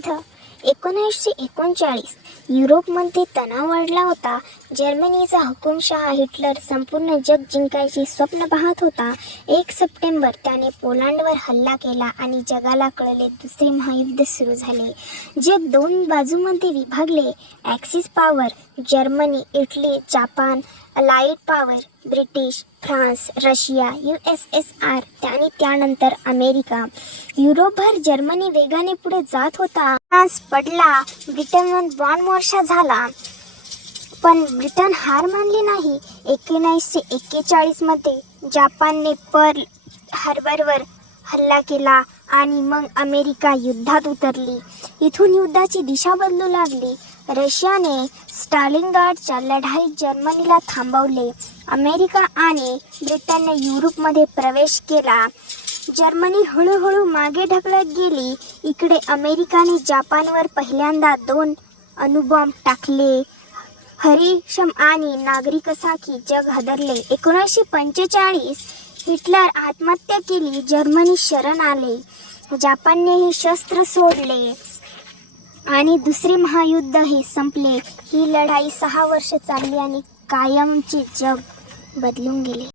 युद्ध 1939 युरोपमध्ये तणाव वाढला होता. जर्मनीचा हुकुमशहा हिटलर संपूर्ण जग जिंकायचे स्वप्न पाहत होता. 1 सप्टेंबर त्याने पोलंडवर हल्ला केला आणि जगाला कळले दुसरे महायुद्ध सुरू झाले. जग 2 बाजूंमध्ये विभागले. Axis power Germany, Italy, Japan, allied power British, France, Russia, USSR आणि त्यानंतर अमेरिका. युरोपभर जर्मनी वेगाने पुढे जात होता. फ्रान्स पडला. ब्रिटनवर बॉम्बवर्षा झाला, पण ब्रिटन हार मानली नाही. 1941 मध्ये जपानने पर्ल हार्बरवर हल्ला केला आणि मग अमेरिका युद्धात उतरली. इथून युद्धाची दिशा बदलू लागली. रशियाने स्टालिनग्राडच्या लढाईत जर्मनीला थांबवले. अमेरिका आणि ब्रिटनने युरोपमध्ये प्रवेश केला. जर्मनी हळूहळू मागे ढकलत गेली. इकडे अमेरिकाने जपानवर पहिल्यांदा 2 अणुबॉम्ब टाकले. हिरोशिमा आणि नागासाकी. जग हादरले. 1945 हिटलर आत्महत्या केली. जर्मनी शरण आले. जपाननेही शस्त्र सोडले आणि दुसरे महायुद्ध हे संपले. ही लढाई 6 वर्ष चालली आणि कायमचे जग बदलून गेले.